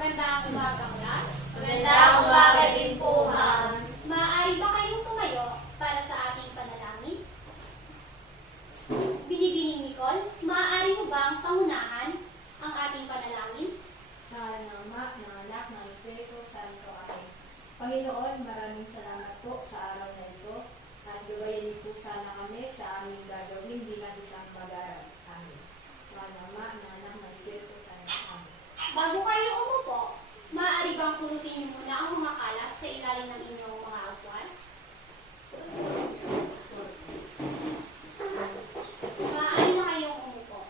Magandang umaga, class. Magandang umaga din po, ma'am. Maaari ba kayong tumayo para sa ating panalangin? Binibining Nicole, maaari mo bang pangunahan ang ating panalangin? Sa ngalan ng Ama, ng Anak, ng Espiritu Santo. Amen. Panginoon, maraming salamat po sa araw na ito at gawain niyo po sana kami sa aming gagawin bilang isang mag-aaral. Amen. Ng Ama, ng Anak, ng Espiritu Santo. Amen. Bago kayo umupo, maaari bang pulutin niyo muna ang mga kalat sa ilalim ng inyong mga upuan? Maaari na kayong umupo.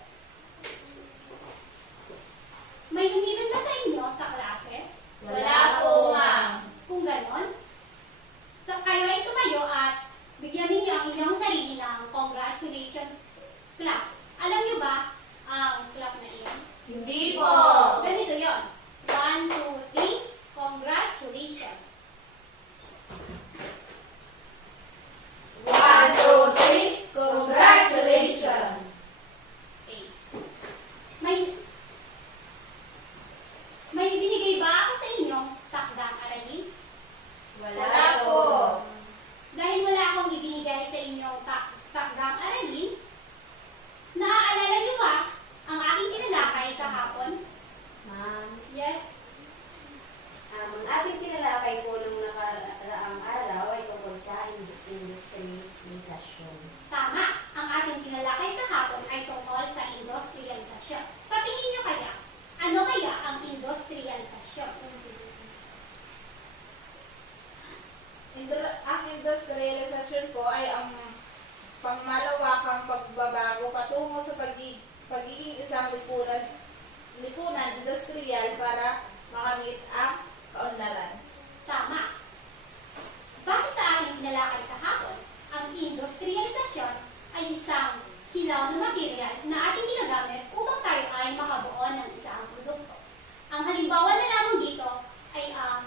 May lumilan ba sa inyo sa klase? Wala po, ma'am. Kung ganon, so kayo ay tumayo at bigyan ninyo ang inyong sarili ng congratulations clap. Alam niyo ba ang clap na iyon? Hindi po. Ganito yon. One, two, three. Congratulations. One, two, three. Congratulations. Okay. May may binigay ba ako sa inyong takdang aralin? Wala po. Dahil wala akong ibinigay sa inyong tak takdang aralin, naaalala niyo ba ang aking tinalakay kahapon? Ma'am, Yes, um, ang ating tinalakay po ng nakaraang araw ay tungkol sa in- industrialization. tama. Ang ating tinalakay kahapon ay tungkol sa industrialisasyon. Sa tingin niyo kaya, ano kaya ang industrialisasyon? Indra- ang industrialisasyon po ay ang pangmalawakang pagbabago patungo sa pagi- pagiging isang lipunan, lipunan industrial para makamit ang kaunlaran. Tama. Base sa ating tinalakay kahapon, ang industrialisasyon ay isang hilaw na material na ating ginagamit upang tayo ay makabuo ng isang produkto. Ang halimbawa na lamang dito ay ang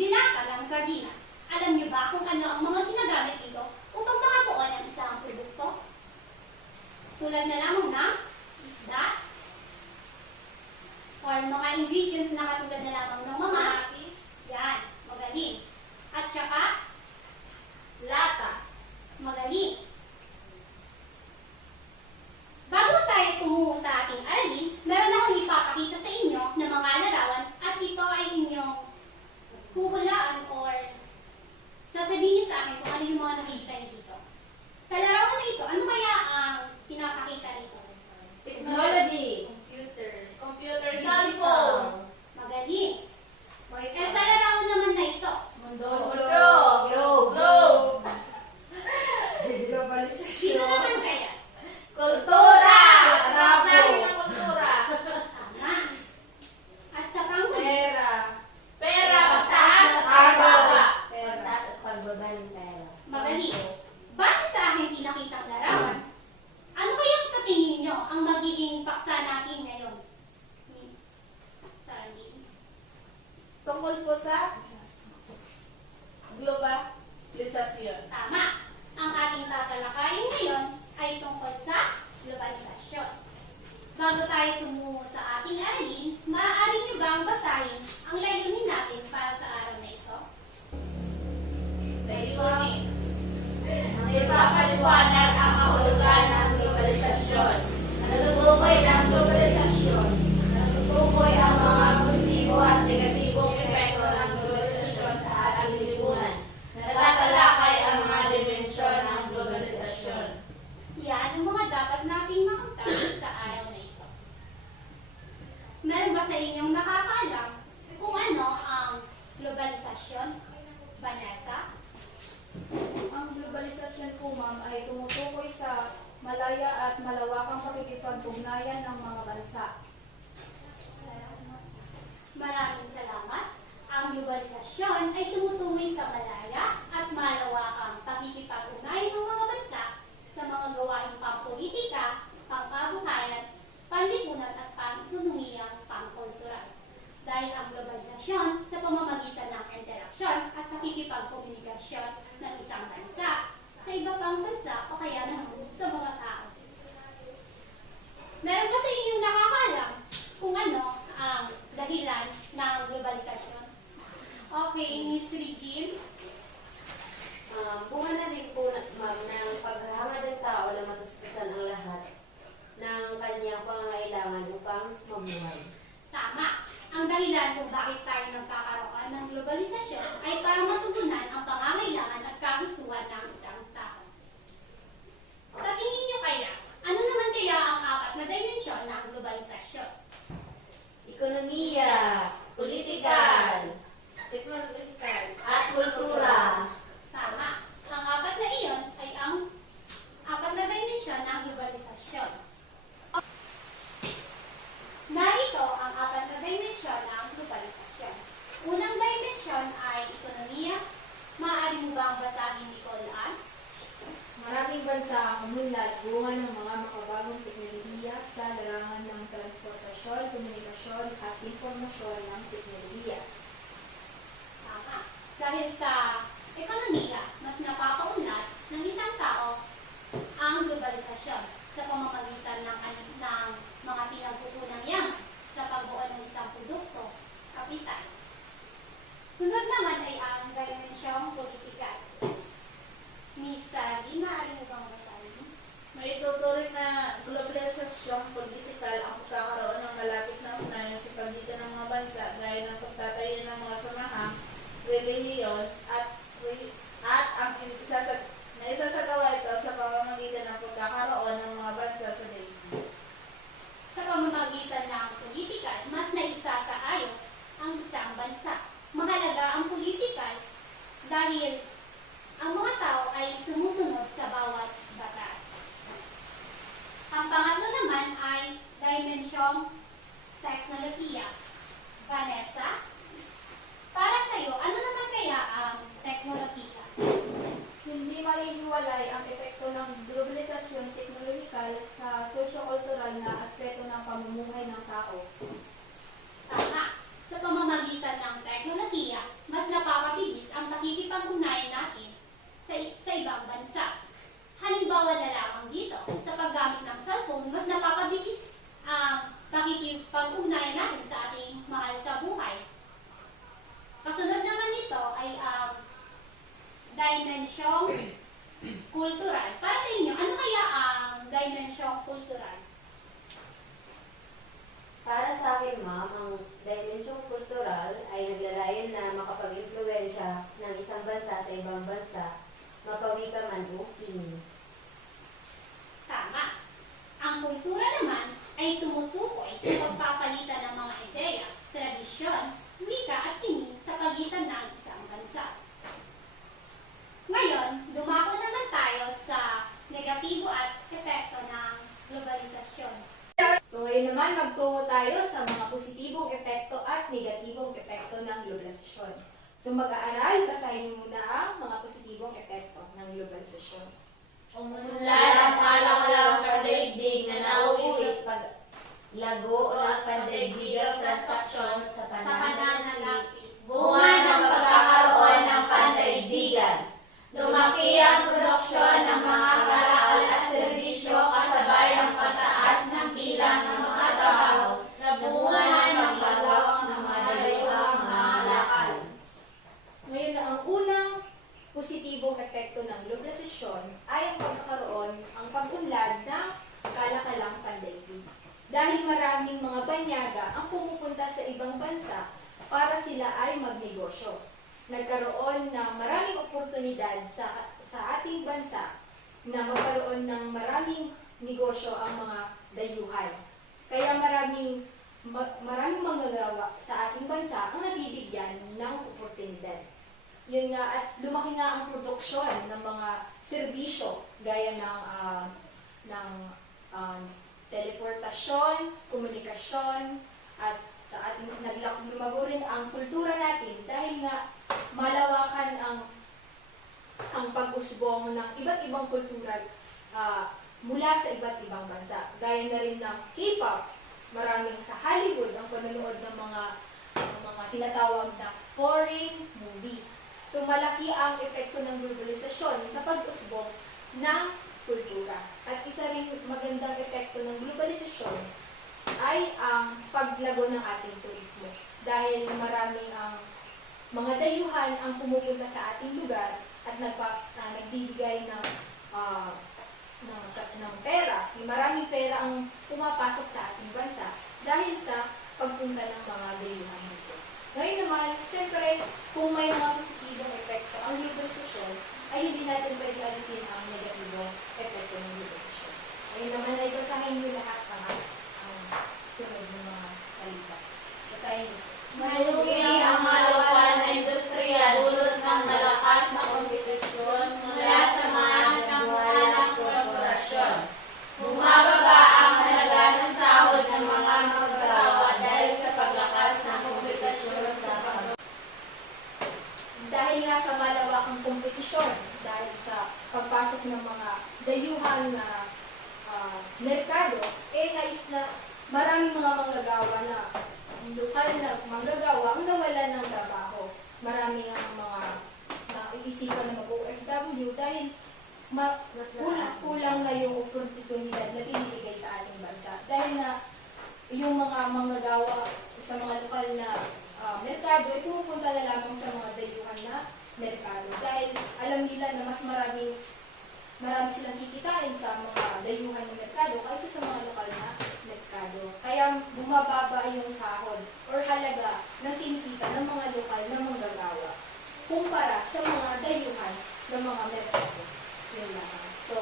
dilata ng sardinas. Alam niyo ba kung ano ang mga ginagamit dito upang makabuo ng isang produkto? Tulad na lamang ng isda, or mga ingredients na katulad na lamang ng mga one pakikipag-ugnayan ng mga bansa. Maraming salamat. Ang globalisasyon ay tumutukoy sa malaya at malawakang pakikipag-ugnayan ng mga bansa sa mga gawaing pampolitika, pangkabuhayan, panlipunan at pang-ekonomiyang pangkultural. Dahil ang globalisasyon sa pamamagitan ng interaksyon at pakikipagkomunikasyon ng isang bansa sa iba pang bansa o kaya naman sa mga tao. Meron kasi inyong nakakalam kung ano ang dahilan ng globalisasyon. Okay, Miss Regine. impormasyon ng teknolohiya positibong epekto ng globalisasyon. So mag-aaral, basahin niyo muna ang mga positibong epekto ng globalisasyon. Umunlad at alang-alang pandaigdig na nauwi sa paglago o at pandaigdig ang transaksyon sa pananalapi. Bunga ng pagkakaroon ng pandaigdigan. Lumaki ang produksyon ng mga positibong epekto ng lubrisasyon ay ang pagkakaroon ang pag-unlad ng kalakalang pandaigdig. Dahil maraming mga banyaga ang pumupunta sa ibang bansa para sila ay magnegosyo. Nagkaroon ng maraming oportunidad sa, sa ating bansa na magkaroon ng maraming negosyo ang mga dayuhan. Kaya maraming ma, maraming manggagawa sa ating bansa ang nabibigyan ng oportunidad yun nga, at lumaki nga ang produksyon ng mga serbisyo gaya ng uh, ng um, teleportasyon, komunikasyon, at sa ating naglak lumago rin ang kultura natin dahil nga malawakan ang ang pag-usbong ng iba't ibang kultura uh, mula sa iba't ibang bansa. Gaya na rin ng K-pop, maraming sa Hollywood ang panonood ng mga ng mga tinatawag na foreign movies. So malaki ang epekto ng globalisasyon sa pag-usbong ng kultura. At isa rin magandang epekto ng globalisasyon ay ang paglago ng ating turismo. Dahil maraming ang mga dayuhan ang pumupunta sa ating lugar at nagpa, uh, nagbibigay ng, uh, ng, ng pera. May maraming pera ang pumapasok sa ating bansa dahil sa pagpunta ng mga dayuhan nito. Ngayon naman, syempre, kung may mga ang liberalisasyon, ay hindi natin pwede alisin ang negatibong epekto ng liberalisasyon. Ngayon naman ay basahin niyo lahat ang, ang sunod ng mga salita. Basahin niyo. Malugi ang mga lokal na industriya dulot ng malakas na kompetisyon mula sa mga nanghahanang korporasyon. Bumababa ang halaga ng sahod ng mga magagawa dahil sa paglakas ng kompetisyon sa pag- Dahil nga sa malawakang kompetisyon, dahil sa pagpasok ng mga dayuhan na ah, merkado, eh nais na maraming mga manggagawa na lokal na manggagawa ang nawalan ng trabaho. Marami ang mga naisipan na mag-OFW dahil ma- kulang, kulang na yung oportunidad na binibigay sa ating bansa. Dahil na yung mga manggagawa sa mga lokal na ah, merkado ay pumupunta na lamang sa mga dayuhan na merkado. Dahil alam nila na mas maraming marami silang kikitain sa mga dayuhan ng merkado kaysa sa mga lokal na merkado. Kaya bumababa yung sahod or halaga ng tinikita ng mga lokal na manggagawa kumpara sa mga dayuhan ng mga merkado. Yun lamang. So,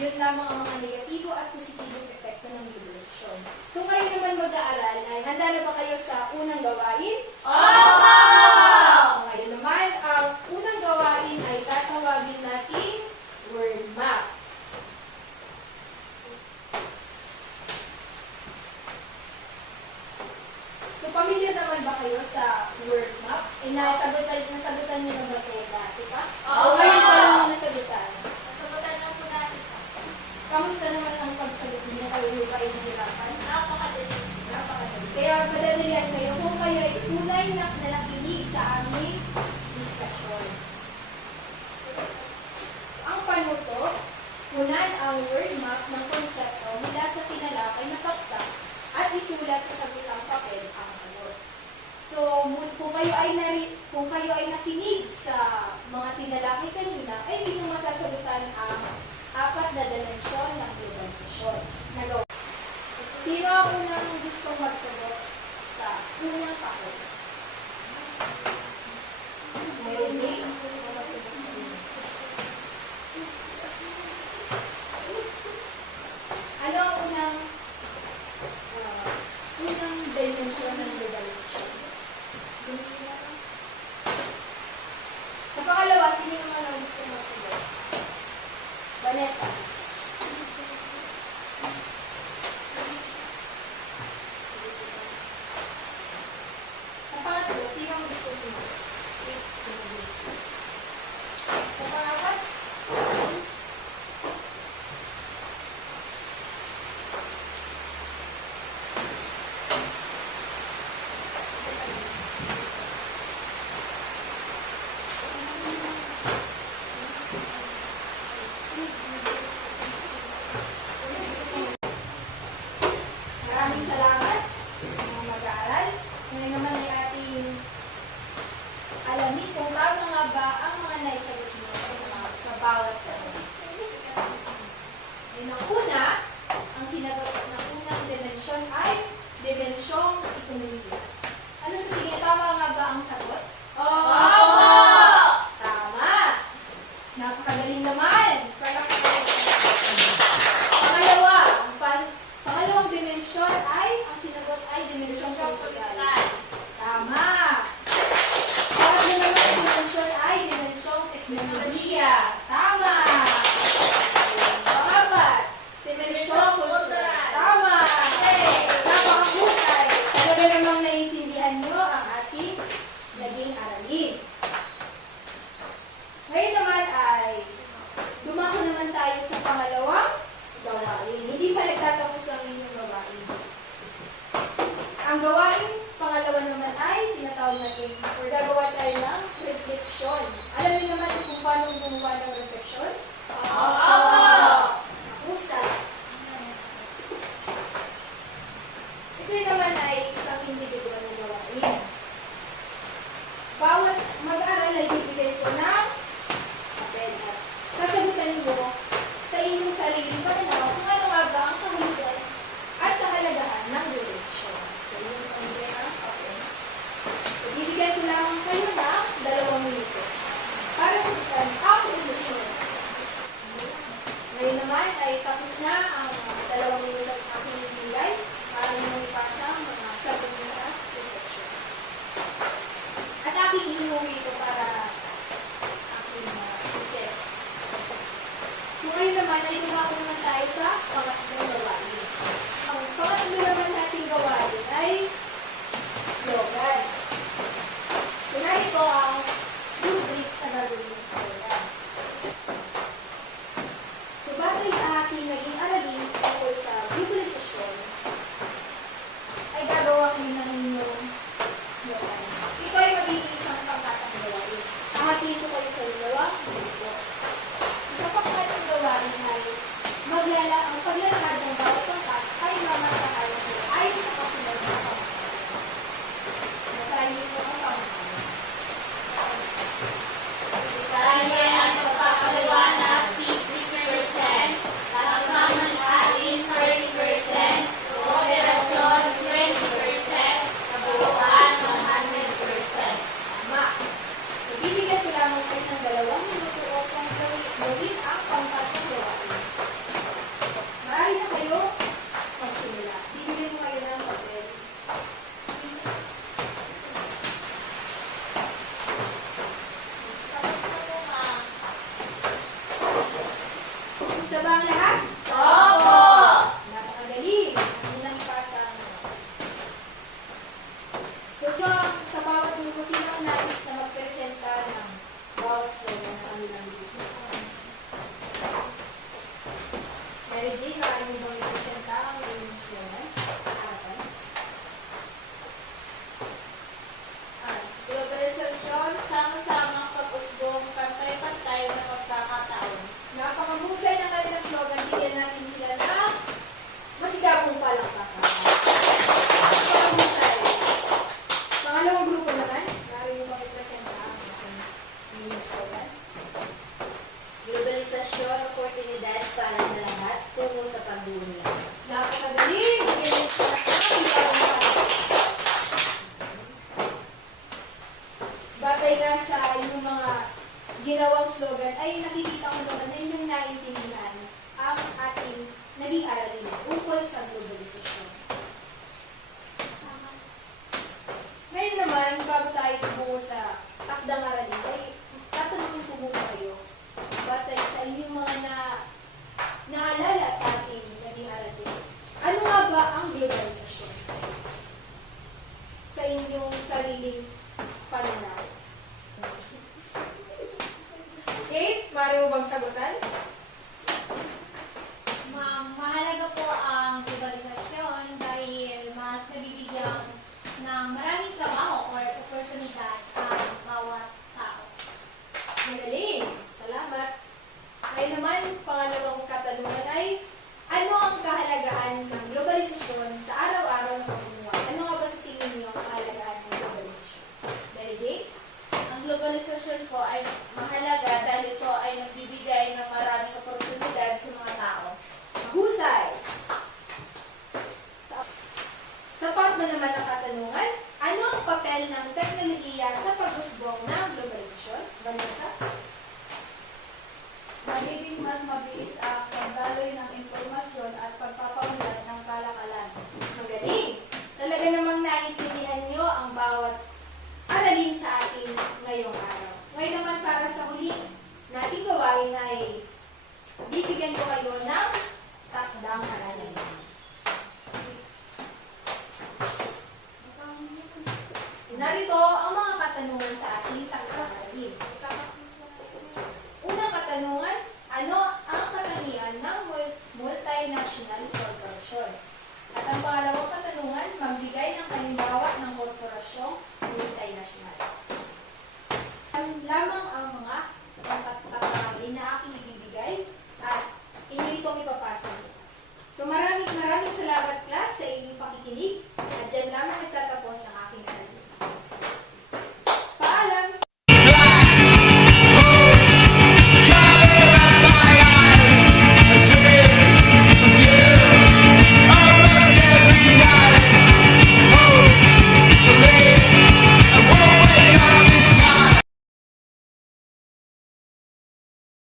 yun lamang ang mga negatibo at positibong epekto ng liberalisasyon. Ngayon naman mag-aaral ay handa na ba kayo sa unang gawain? Opo! Tayo ginawang slogan ay nakikita ko naman na yung naiintindihan ang ating naging aralin ukol sa globalisasyon. Ngayon naman, bago tayo tumungo sa takdang aralin, ay tatanungin ko muna kayo batay sa inyong mga na, naalala sa ating naging aralin. Ano nga ba ang globalisasyon? Sa inyong sariling pananaw. Mari mo bang sagutan? Ma'am, mahalaga po ang